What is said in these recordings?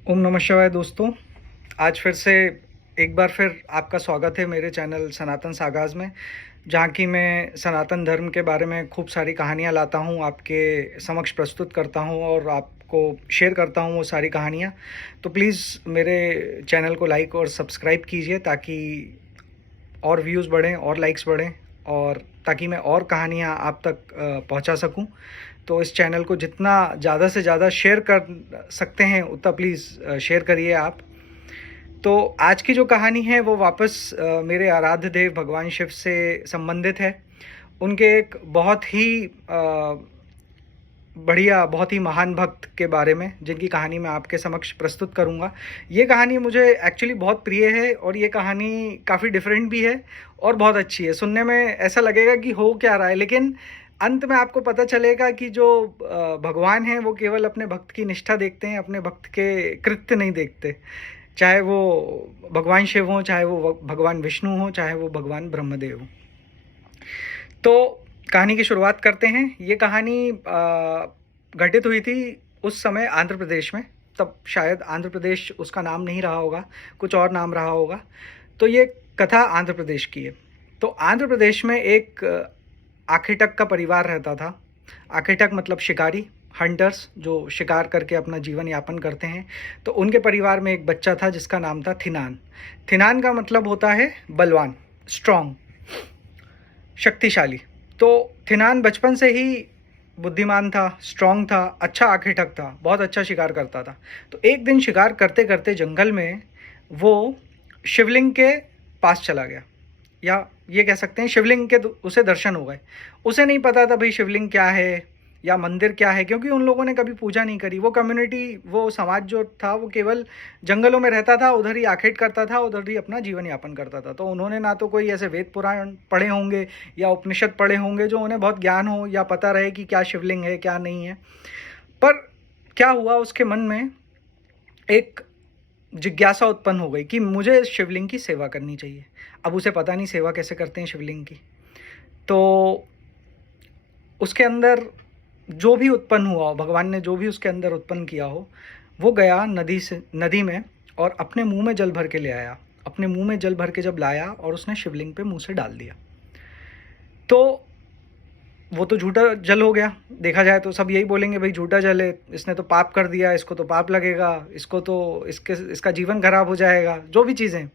ओम नमः शिवाय दोस्तों। आज फिर से एक बार फिर आपका स्वागत है मेरे चैनल सनातन सागाज़ में, जहाँ की मैं सनातन धर्म के बारे में खूब सारी कहानियाँ लाता हूँ, आपके समक्ष प्रस्तुत करता हूँ और आपको शेयर करता हूँ वो सारी कहानियाँ। तो प्लीज़ मेरे चैनल को लाइक और सब्सक्राइब कीजिए ताकि और व्यूज़ बढ़ें और लाइक्स बढ़ें और ताकि मैं और कहानियाँ आप तक पहुँचा सकूँ। तो इस चैनल को जितना ज़्यादा से ज़्यादा शेयर कर सकते हैं उतना प्लीज़ शेयर करिए आप। तो आज की जो कहानी है वो वापस मेरे आराध्य देव भगवान शिव से संबंधित है। उनके एक बहुत ही बढ़िया, बहुत ही महान भक्त के बारे में, जिनकी कहानी मैं आपके समक्ष प्रस्तुत करूँगा। ये कहानी मुझे एक्चुअली बहुत प्रिय है और ये कहानी काफ़ी डिफरेंट भी है और बहुत अच्छी है। सुनने में ऐसा लगेगा कि हो क्या रहा है, लेकिन अंत में आपको पता चलेगा कि जो भगवान हैं वो केवल अपने भक्त की निष्ठा देखते हैं, अपने भक्त के कृत्य नहीं देखते। चाहे वो भगवान शिव हों, चाहे वो भगवान विष्णु हों, चाहे वो भगवान ब्रह्मदेव हों। तो कहानी की शुरुआत करते हैं। ये कहानी घटित हुई थी उस समय आंध्र प्रदेश में। तब शायद आंध्र प्रदेश उसका नाम नहीं रहा होगा, कुछ और नाम रहा होगा। तो ये कथा आंध्र प्रदेश की है। तो आंध्र प्रदेश में एक आखेटक का परिवार रहता था। आखेटक मतलब शिकारी, हंटर्स, जो शिकार करके अपना जीवन यापन करते हैं। तो उनके परिवार में एक बच्चा था जिसका नाम था थिनान। थिनान का मतलब होता है बलवान, स्ट्रॉन्ग, शक्तिशाली। तो थिनान बचपन से ही बुद्धिमान था, स्ट्रॉन्ग था, अच्छा आखेटक था, बहुत अच्छा शिकार करता था। तो एक दिन शिकार करते करते जंगल में वो शिवलिंग के पास चला गया, या ये कह सकते हैं शिवलिंग के उसे दर्शन हो गए। उसे नहीं पता था भाई शिवलिंग क्या है या मंदिर क्या है, क्योंकि उन लोगों ने कभी पूजा नहीं करी। वो कम्युनिटी, वो समाज जो था वो केवल जंगलों में रहता था, उधर ही आखेट करता था, उधर ही अपना जीवन यापन करता था। तो उन्होंने ना तो कोई ऐसे वेद पुराण पढ़े होंगे या उपनिषद पढ़े होंगे जो उन्हें बहुत ज्ञान हो या पता रहे कि क्या शिवलिंग है क्या नहीं है। पर क्या हुआ, उसके मन में एक जिज्ञासा उत्पन्न हो गई कि मुझे शिवलिंग की सेवा करनी चाहिए। अब उसे पता नहीं सेवा कैसे करते हैं शिवलिंग की। तो उसके अंदर जो भी उत्पन्न हुआ हो, भगवान ने जो भी उसके अंदर उत्पन्न किया हो, वो गया नदी में और अपने मुंह में जल भर के ले आया। अपने मुंह में जल भर के जब लाया और उसने शिवलिंग पे मुंह से डाल दिया, तो वो तो झूठा जल हो गया। देखा जाए तो सब यही बोलेंगे भाई झूठा जल है, इसने तो पाप कर दिया, इसको तो पाप लगेगा, इसको तो इसका जीवन खराब हो जाएगा, जो भी चीज़ें।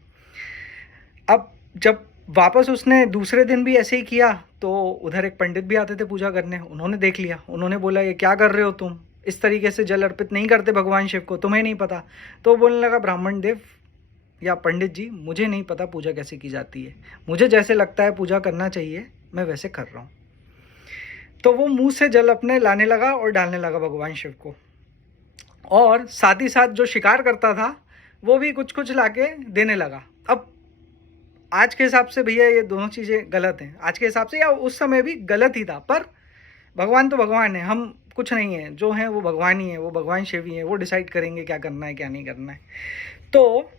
अब जब वापस उसने दूसरे दिन भी ऐसे ही किया तो उधर एक पंडित भी आते थे पूजा करने। उन्होंने देख लिया, उन्होंने बोला ये क्या कर रहे हो तुम, इस तरीके से जल अर्पित नहीं करते भगवान शिव को, तुम्हें नहीं पता। तो वो बोलने लगा ब्राह्मण देव या पंडित जी, मुझे नहीं पता पूजा कैसे की जाती है, मुझे जैसे लगता है पूजा करना चाहिए मैं वैसे कर रहा हूँ। तो वो मुंह से जल अपने लाने लगा और डालने लगा भगवान शिव को, और साथ ही साथ जो शिकार करता था वो भी कुछ कुछ लाके देने लगा। अब आज के हिसाब से भैया ये दोनों चीज़ें गलत हैं, आज के हिसाब से, या उस समय भी गलत ही था। पर भगवान तो भगवान है, हम कुछ नहीं है, जो हैं वो भगवान ही है, वो भगवान शिव ही है, वो डिसाइड करेंगे क्या करना है क्या नहीं करना है। तो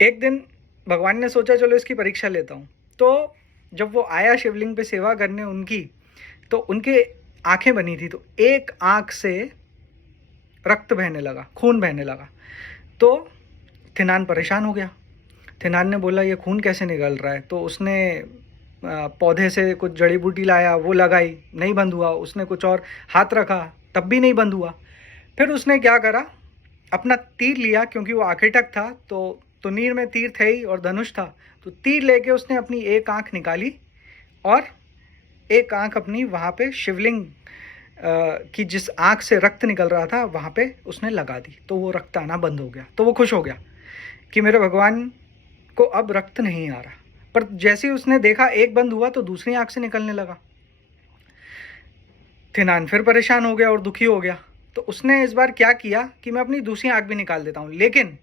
एक दिन भगवान ने सोचा चलो इसकी परीक्षा लेता हूँ। तो जब वो आया शिवलिंग पे सेवा करने उनकी, तो उनके आंखें बनी थी, तो एक आंख से रक्त बहने लगा, खून बहने लगा। तो थिनान परेशान हो गया। थिनान ने बोला ये खून कैसे निकल रहा है। तो उसने पौधे से कुछ जड़ी बूटी लाया, वो लगाई, नहीं बंद हुआ। उसने कुछ और हाथ रखा, तब भी नहीं बंद हुआ। फिर उसने क्या करा, अपना तीर लिया, क्योंकि वो आखेटक था तो नीर में तीर थे ही और धनुष था। तो तीर लेके उसने अपनी एक आंख निकाली और एक आंख अपनी वहाँ पे शिवलिंग की जिस आंख से रक्त निकल रहा था वहाँ पे उसने लगा दी। तो वो रक्त आना बंद हो गया। तो वो खुश हो गया कि मेरे भगवान को अब रक्त नहीं आ रहा। पर जैसे ही उसने देखा एक बंद हुआ तो दूसरी आंख से निकलने लगा। थिनान फिर परेशान हो गया और दुखी हो गया। तो उसने इस बार क्या किया कि मैं अपनी दूसरी आंख भी निकाल देता हूँ, लेकिन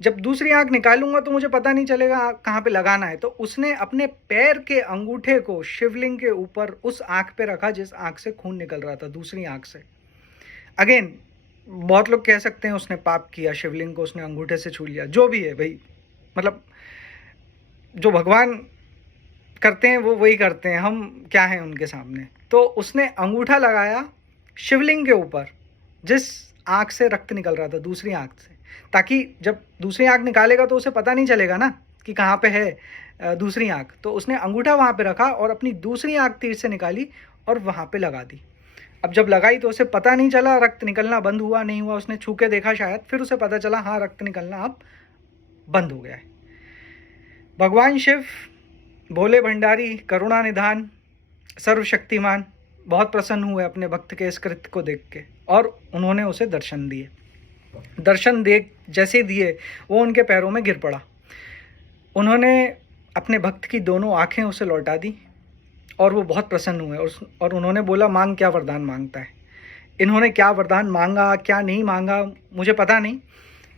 जब दूसरी आंख निकालूंगा तो मुझे पता नहीं चलेगा कहाँ पे लगाना है। तो उसने अपने पैर के अंगूठे को शिवलिंग के ऊपर उस आंख पे रखा जिस आंख से खून निकल रहा था, दूसरी आंख से। अगेन बहुत लोग कह सकते हैं उसने पाप किया, शिवलिंग को उसने अंगूठे से छू लिया, जो भी है भाई, मतलब जो भगवान करते हैं वो वही करते हैं, हम क्या हैं उनके सामने। तो उसने अंगूठा लगाया शिवलिंग के ऊपर जिस आँख से रक्त निकल रहा था, दूसरी आँख से, ताकि जब दूसरी आँख निकालेगा तो उसे पता नहीं चलेगा ना कि कहाँ पे है दूसरी आँख। तो उसने अंगूठा वहाँ पे रखा और अपनी दूसरी आँख तीर से निकाली और वहाँ पे लगा दी। अब जब लगाई तो उसे पता नहीं चला, रक्त निकलना बंद हुआ नहीं हुआ, उसने छू के देखा शायद, फिर उसे पता चला हाँ रक्त निकलना अब बंद हो गया है। भगवान शिव भोले भंडारी, करुणा निधान, सर्वशक्तिमान बहुत प्रसन्न हुए अपने भक्त के इस कृत्य को देख के और उन्होंने उसे दर्शन दिए। दर्शन देख जैसे दिए वो उनके पैरों में गिर पड़ा। उन्होंने अपने भक्त की दोनों आंखें उसे लौटा दी और वो बहुत प्रसन्न हुए और उन्होंने बोला मांग, क्या वरदान मांगता है। इन्होंने क्या वरदान मांगा क्या नहीं मांगा मुझे पता नहीं,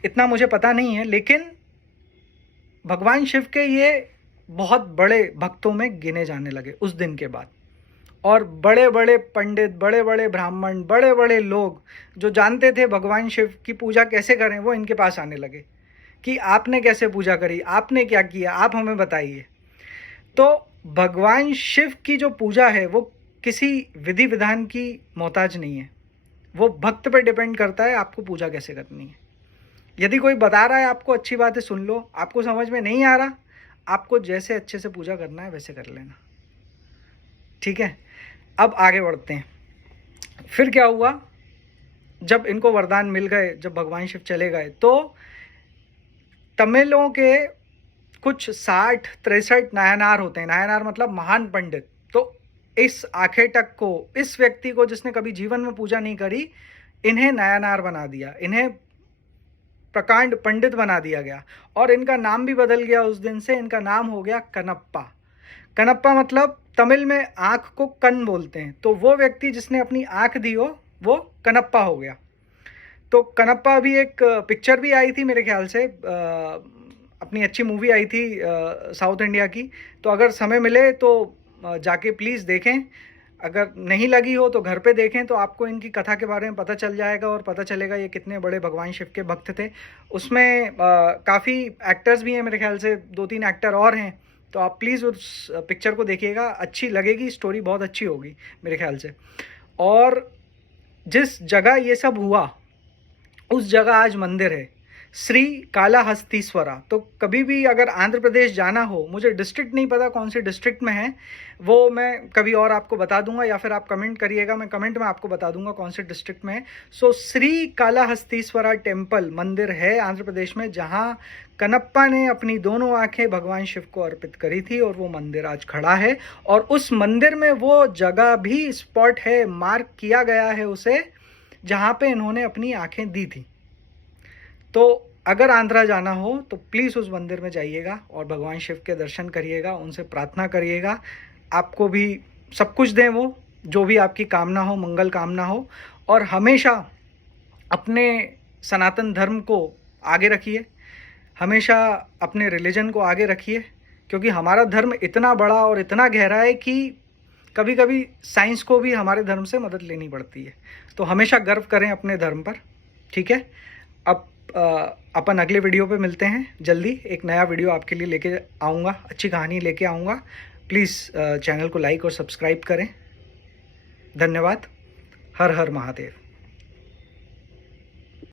इतना मुझे पता नहीं है, लेकिन भगवान शिव के ये बहुत बड़े भक्तों में गिने जाने लगे उस दिन के बाद। और बड़े बड़े पंडित, बड़े बड़े ब्राह्मण, बड़े बड़े लोग जो जानते थे भगवान शिव की पूजा कैसे करें, वो इनके पास आने लगे कि आपने कैसे पूजा करी, आपने क्या किया, आप हमें बताइए। तो भगवान शिव की जो पूजा है वो किसी विधि विधान की मोहताज नहीं है, वो भक्त पे डिपेंड करता है आपको पूजा कैसे करनी है। यदि कोई बता रहा है आपको, अच्छी बात है, सुन लो। आपको समझ में नहीं आ रहा, आपको जैसे अच्छे से पूजा करना है वैसे कर लेना, ठीक है। अब आगे बढ़ते हैं। फिर क्या हुआ, जब इनको वरदान मिल गए, जब भगवान शिव चले गए, तो तमिलों के कुछ 60-63 नायनार होते हैं। नायनार मतलब महान पंडित। तो इस आखेटक को, इस व्यक्ति को जिसने कभी जीवन में पूजा नहीं करी, इन्हें नायनार बना दिया, इन्हें प्रकांड पंडित बना दिया गया और इनका नाम भी बदल गया। उस दिन से इनका नाम हो गया कनप्पा। कनप्पा मतलब तमिल में आँख को कन बोलते हैं, तो वो व्यक्ति जिसने अपनी आँख दी हो वो कनप्पा हो गया। तो कनप्पा भी एक पिक्चर भी आई थी मेरे ख्याल से, अपनी अच्छी मूवी आई थी साउथ इंडिया की। तो अगर समय मिले तो जाके प्लीज़ देखें, अगर नहीं लगी हो तो घर पे देखें, तो आपको इनकी कथा के बारे में पता चल जाएगा और पता चलेगा ये कितने बड़े भगवान शिव के भक्त थे। उसमें काफ़ी एक्टर्स भी हैं, मेरे ख्याल से 2-3 एक्टर और हैं। तो आप प्लीज़ उस पिक्चर को देखिएगा, अच्छी लगेगी, स्टोरी बहुत अच्छी होगी मेरे ख्याल से। और जिस जगह ये सब हुआ उस जगह आज मंदिर है, श्री कालाहस्तीश्वरा। तो कभी भी अगर आंध्र प्रदेश जाना हो, मुझे डिस्ट्रिक्ट नहीं पता कौन से डिस्ट्रिक्ट में है, वो मैं कभी और आपको बता दूंगा, या फिर आप कमेंट करिएगा, मैं कमेंट में आपको बता दूंगा कौन से डिस्ट्रिक्ट में है। सो श्री कालाहस्तीश्वरा टेम्पल मंदिर है आंध्र प्रदेश में, जहाँ कनप्पा ने अपनी दोनों आंखें भगवान शिव को अर्पित करी थी और वो मंदिर आज खड़ा है। और उस मंदिर में वो जगह भी स्पॉट है, मार्क किया गया है उसे, जहाँ पे इन्होंने अपनी आंखें दी थी। तो अगर आंध्रा जाना हो तो प्लीज़ उस मंदिर में जाइएगा और भगवान शिव के दर्शन करिएगा, उनसे प्रार्थना करिएगा, आपको भी सब कुछ दें वो, जो भी आपकी कामना हो, मंगल कामना हो। और हमेशा अपने सनातन धर्म को आगे रखिए, हमेशा अपने रिलीजन को आगे रखिए, क्योंकि हमारा धर्म इतना बड़ा और इतना गहरा है कि कभी कभी साइंस को भी हमारे धर्म से मदद लेनी पड़ती है। तो हमेशा गर्व करें अपने धर्म पर, ठीक है। अब अपन अगले वीडियो पे मिलते हैं जल्दी, एक नया वीडियो आपके लिए लेके आऊँगा, अच्छी कहानी लेके आऊँगा। प्लीज़ चैनल को लाइक और सब्सक्राइब करें। धन्यवाद। हर हर महादेव।